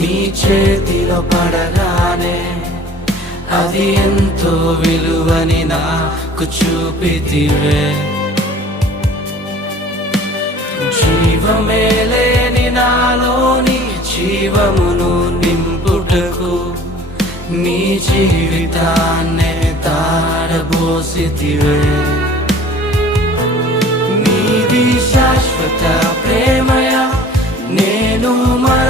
నీ చేతిలో పడగానే అది ఎంతో విలువని నాకు చూపితివే జీవమే లేని నాలోని జీవమును నింపుటకు నీ జీవితాన్ని తారబోసితివే నీది శాశ్వత